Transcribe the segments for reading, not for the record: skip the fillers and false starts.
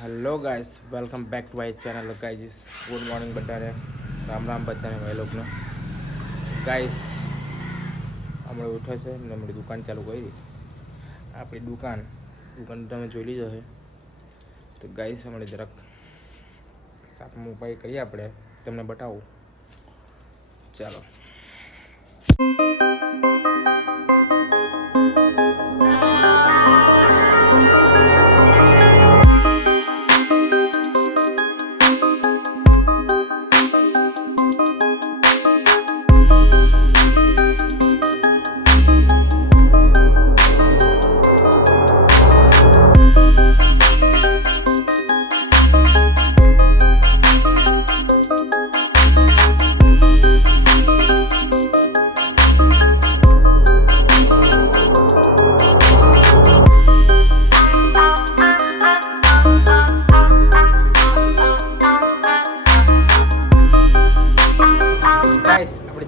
Hello guys, welcome back to my channel guys. Good morning બધાને, રામ રામ બધાને ભાઈ લોકોને. ગાઈસ હમણાં ઉઠે છે ને હમણાં દુકાન ચાલુ કરી. આપણી દુકાન તમે જોઈ લીધો છે. તો ગાઈસ હમણાં જરાક સાફનો ઉપાય કરીએ, આપણે તમને બતાવું. ચાલો.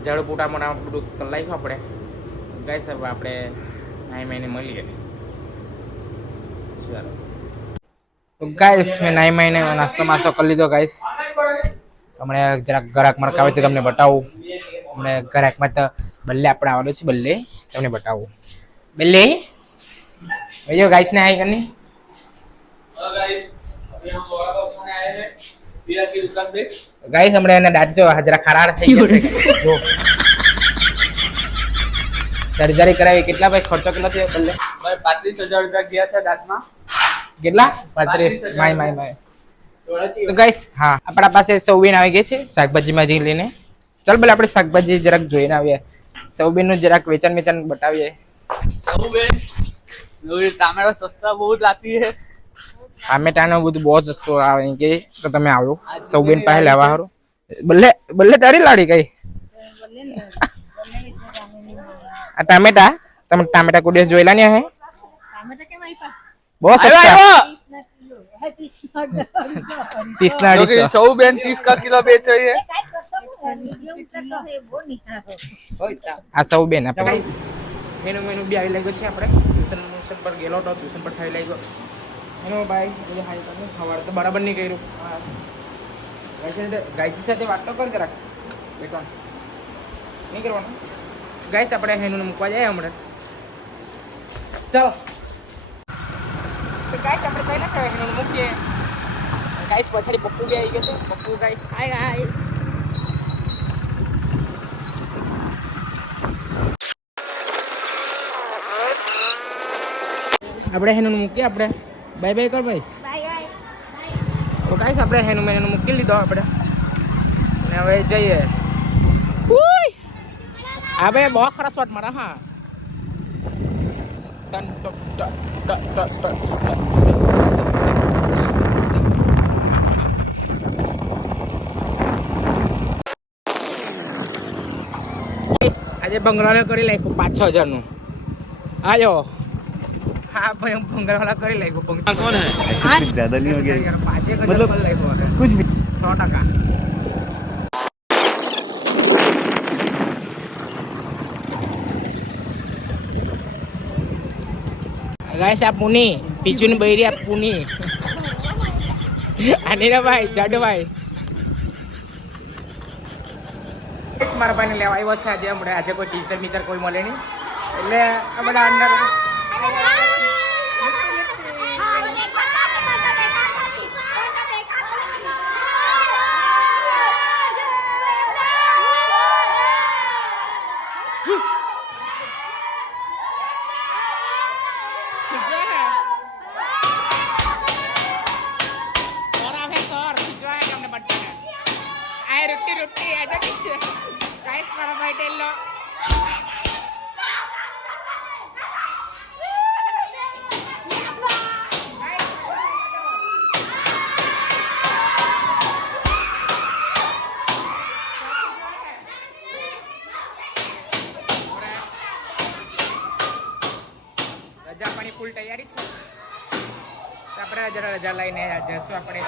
ઝાડુ પોટામાં બધું કરી નાખ્યું આપણે. ગાઈસ હવે આપણે નાઈ મહિને મળીએ. ચાલો. તો ગાઈસ મેં નાઈ મહિને નાસ્તો કરી લીધો. ગાઈસ હમણાં જરાક ગરાકમાં આવે તો તમને બતાવું. હમણાં ગરાકમાં તો બલ્લે આપણે આવવાનું છે. બલ્લે તમને બતાવું. બલ્લે ભાઈઓ ગાઈસ ને આવી કરી ગાઈસ હમણાં એને દાંત જો જરા ખરાર થઈ ગયો છે. જો સર્જરી કરાવી. કેટલા ભાઈ ખર્ચો કેટલો થયો? બલ્લે ભાઈ 35,000 રૂપિયા ગયા છે દાંતમાં. કેટલા? 35. માય તો ગાઈસ હા, આપણા પાસે સૌબીન આવી ગઈ છે શાકભાજીમાં જઈ લઈને. ચાલ ભલે આપણે શાકભાજી જરાક જોઈને આવીએ. સૌબીન નું જરાક વેચાણ બતાવીએ. સૌબીન ટામેટા સસ્તા બહુ લાતી છે. ટામેટાનું બધું બહુ સસ્તું આવે કે તો તમે આવો સૌબીન પાસે લેવા હારું. બલ્લે તારી લાડી કઈ આ ટામેટા? તમે ટામેટા કોઈ દિવસ જોયેલા નહીં હે? બહુ સસ્તા. 30 ના 250. સૌબીન 30 का किलो बेचो ये. આ સૌબીન આપણે મેનુ બી આવી લાગ્યો છે. આપણે ટ્યુશન પર ગયેલો હતો, ટ્યુશન પર થઈ લાગ્યો એનો ભાઈ બધું હાઈ કરીને ખવાડે તો બરાબર નહીં કર્યું. ગાયજી સાથે વાત તો કર જરાક. બેઠવા નહીં કરવાનું. ગાઈસ આપણે હેનુને મૂકવા જાય હમણાં. ચાલો. તો ગાઈસ આપણે કઈ ના કહેવાય, હેનુને મૂકીએ. ગાઈસ પછાડી પપ્પુ બી આવી ગયો છે. Pappu guys hi guys. આપણે હેનુને મૂકીએ. આપણે બાય બાય કર ભાઈ. તો ગાઈસ આપણે હેનું મૂકી લીધો આપણે અને હવે જઈએ. હા ભાઈ બહુ ખરાબ શોટ મારા. હા આજે બંગલાને કરી નાખ્યું 5-6 હજારનું. આજો हाँ भाई हम भंगर वाला कर ही लाइको. कौन है? ऐसे कुछ ज्यादा नहीं हो गया मतलब कुछ भी 100%. गाइस आप पुनी पीछे बैरी आप पुनी अनिरा भाई जाडो भाई मारा भाई ने लेवा આવ્યો છે આજે. હમણાં આજે કોઈ ટીચર મીચર કોઈ મળે નહીં એટલે આ બધા અંદર रोटी आजा गाइस मारा भाई टेल लो. રજા પાણી ફૂલ તૈયારી છે. આપણે જરા રજા લઈને જશું આપણે.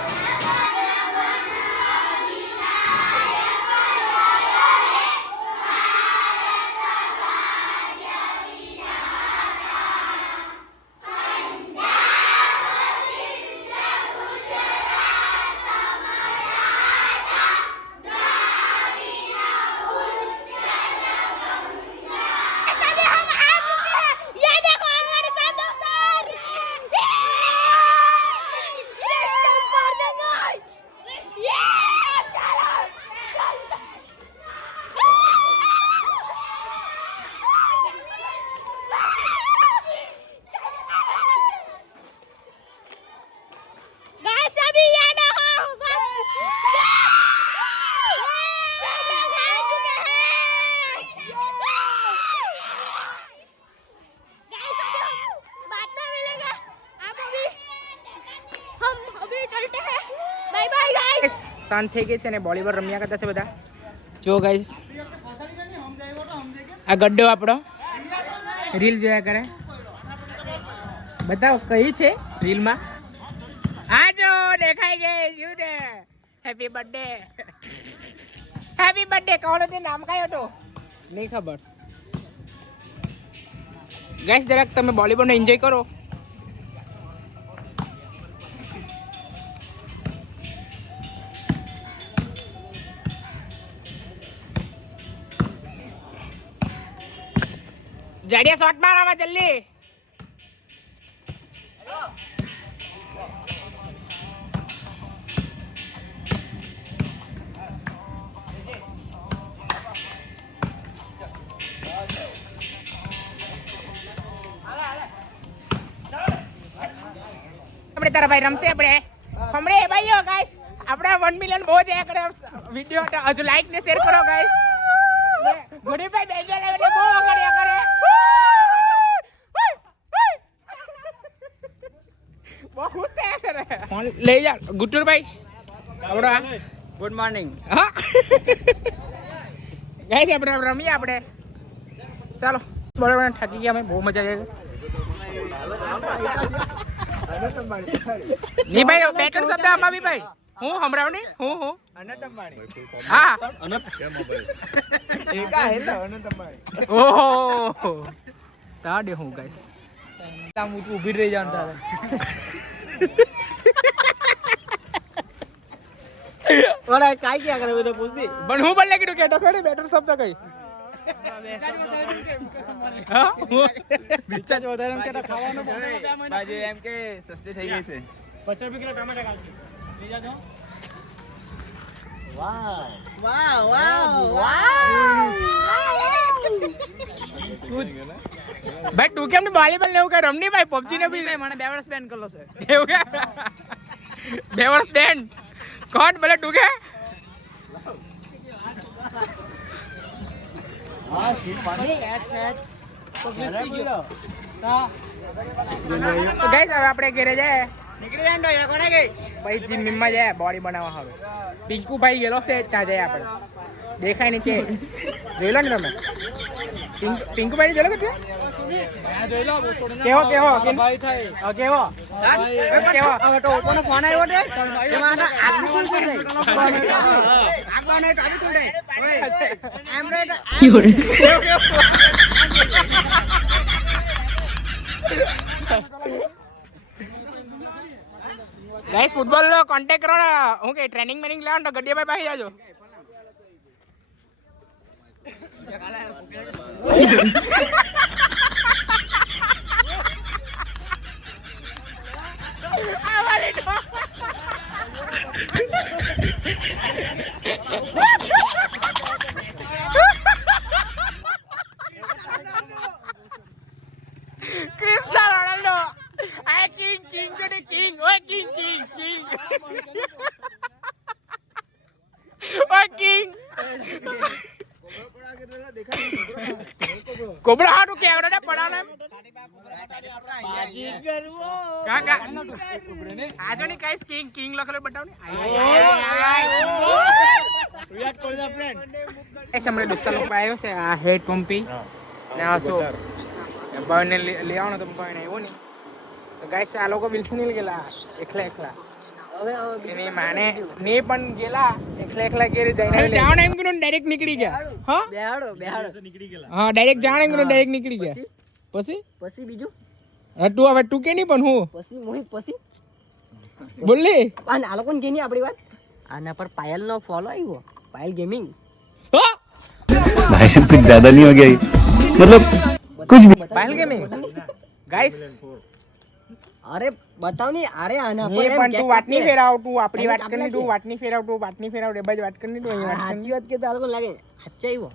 શાંત થઈ ગઈ છે અને વોલીબોલ રમ્યા કરતા છે બધા. જો ગાઈસ આ ગડ્ડો આપણો રીલ જોયા કરે. બતાવો કઈ છે રીલમાં? આ જો દેખાઈ ગઈ શું ને હેપી બર્થડે. હેપી બર્થડે કોણ હતું નામ કયો હતો નહીં ખબર. ગાઈસ જરાક તમે વોલીબોલને એન્જોય કરો. જાડિયા શોટ માર આમાં જલ્દી. આપણે તારા ભાઈ રમશે આપણે હમણે ભાઈઓ ગાઈસ આપણા 1 મિલિયન બહુ જ કરે વિડિયો હજુ લાઈક ને શેર કરો ગાઈસ. ગુડીભાઈ બેંજો લાવે બહુ વગડ્યા કરે. બહુ ખુશ થયા કરે. ફોન લઈ જા ગુટુરભાઈ આપણો. Good morning. હા ગાઈસ આપણે રમીએ આપણે. ચાલો બરોબર થાકી ગયા અમે બહુ મજા આવી. નહીં ભાઈ બેટર શબ્દ આમાં બી ભાઈ હું હમણાં નહીં હું હા ઓહો તાડે હું ગાઈસ આમ ઊભી રહી જાવ તારે. ઓલા કાઈ ક્યાં કરે બધું પૂછતી પણ હું બોલે કીધું કેતો ખરે બેટર શબ્દ કઈ હા બીચા જ વધારે એમ કેતા ખાવાનું બાજુ એમ કે સસ્તી થઈ ગઈ છે 50 કિલો ટમાટા કાઢી લઈ જાજો. વાવ વાવ વાવ ભાઈ તું કેમ ને વોલીબોલ લેવું કઈ રમની ભાઈ પબજી ને બી મને 2 વર્ષ બેન કરલો છે એવું કે 2 વર્ષ બેન કોણ બોલે તું કે ગાઈસ હવે આપણે ઘરે જાય નીકળી જાય કોને ગઈ ભાઈ જીમમાં જાય બોડી બનાવવા. હવે પિંકુભાઈ ગયેલો છે ત્યાં જાય આપણે દેખાય નહીં તે જોઈ લો ને તમે પિંકુભાઈ જોઈ લો કે કેવો કેવો ભાઈ થાય કેવો કેવો તો ઓપોનો ફોન આવ્યો છે એમાં આગ શું થઈ જાય આગ બાને કાબી થઈ જાય એમરેડ ગાઈસ ફૂટબોલ નો કોન્ટેક્ટ કરો હું કે ટ્રેનિંગ મેનિંગ લેવાનું તો ગડિયાભાઈ પાસે જાજો. Cristiano Ronaldo, I king to the king, oh king, oh king. Cobra હાટુ કેવડા પડાને કાકા આજો ની કઈસ કિંગ લખેલો બતાવ ને રિએક્ટ કરી દે ફ્રેન્ડ. એ સમરે દોસ્તા લોકો આવ્યો છે આ હેડ પંપી ને આ સો ભાઈને લઈ આવવાનો તો ભાઈને આવ્યો નહીં તો ગાઈસ આ લોકો બિલકુલ નહીં ગયેલા એકલા એની માને ને પણ ગયેલા એકલા ઘેરે જઈને જાણ એમ કીધું ડાયરેક્ટ નીકળી ગયા. હા બેહાડો નીકળી ગયેલા. હા ડાયરેક્ટ જાણ એમ કીધું ડાયરેક્ટ નીકળી ગયા. પછી બીજું તું હવે તું કે નહીં પણ હું પછી મોહિત પછી બોલી અને આ લોકોને કે નહીં આપણી વાત આના પર પાયલ નો ફોલો આવ્યો પાયલ ગેમિંગ. भाई साहब कुछ ज्यादा नहीं हो गया मतलब कुछ भी पायल गेमिंग गाइस अरे बताओ नहीं अरे आना पर पण तू वाट नहीं फेराव तू आपली वाट करनी तू वाट नहीं फेराव रे बाज वाट करनी तू સાચી વાત કે તો આ લોકો લાગે સાચા આવ્યો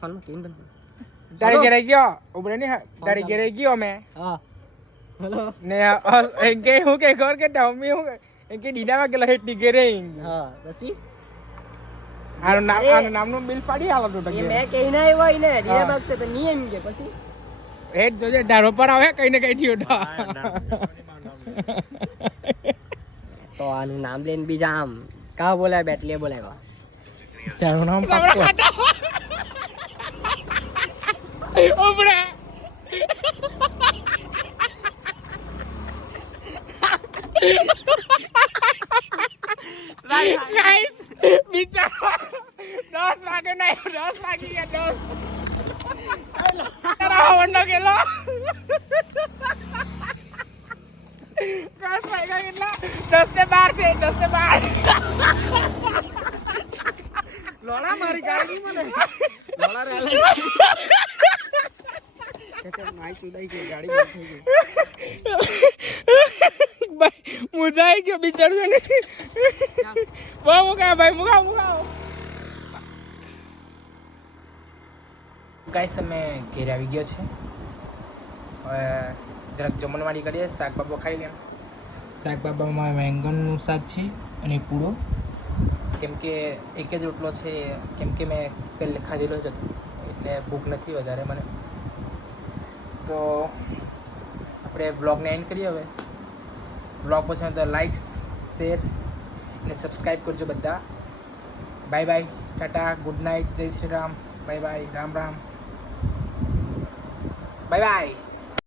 ફોનમાં કેમ બન તારે ઘરે ગયો ઉભરે ની તારે ઘરે ગયો મે હા હેલો ને એકે હું કે ઘર કે મમ્મી હું એકે ડીડામાં ગેલો હેટ ની ઘરે હા પછી આનું નામનું બિલ પાડી આલો તો એ મે કઈ ના આવ્યો ઈને ડીડા બાગ છે તો ની એમ કે પછી હેડ જોજે ડારો પર આવે કઈ ને કઈ થયો તો આનું નામ લઈને બીજા આમ कहा बोला है बैटलिया बोलेगा તારું નામ પાક્કો ઓબડા ગાઈસ બિચારો 10 વાગે નહીં 10 વાગી ગયા 10 રાવણનો ગેલો 10 વાગ્યા કેટલા 10 ને 12 છે 10 ને 12 लोड़ा मारी गाड़ी મને लोड़ा रे माई चुदाई की गाड़ी बंद થઈ ગઈ ભાઈ મુજાઈ ગયો બિચારો ને બહુ મુકા ભાઈ મુકા ગાઈસ અમે ઘેર આવી ગયો છે હવે જરાક જમણવાડી કરીએ શાક બાબો ખાઈ લે શાક બાબામાં વેંગણનું શાક છે અને પૂરો કેમ કે એક જ રોટલો છે કેમ કે મેં પહેલે ખાધેલો જ હતો એટલે ભૂખ નથી વધારે મને તો આપણે વ્લોગને એન્ડ કરીએ હવે વ્લોગ પસંદ તો લાઇક્સ શેર અને સબસ્ક્રાઈબ કરજો બધા bye bye tata good night જય Shri Ram bye bye Ram Ram bye by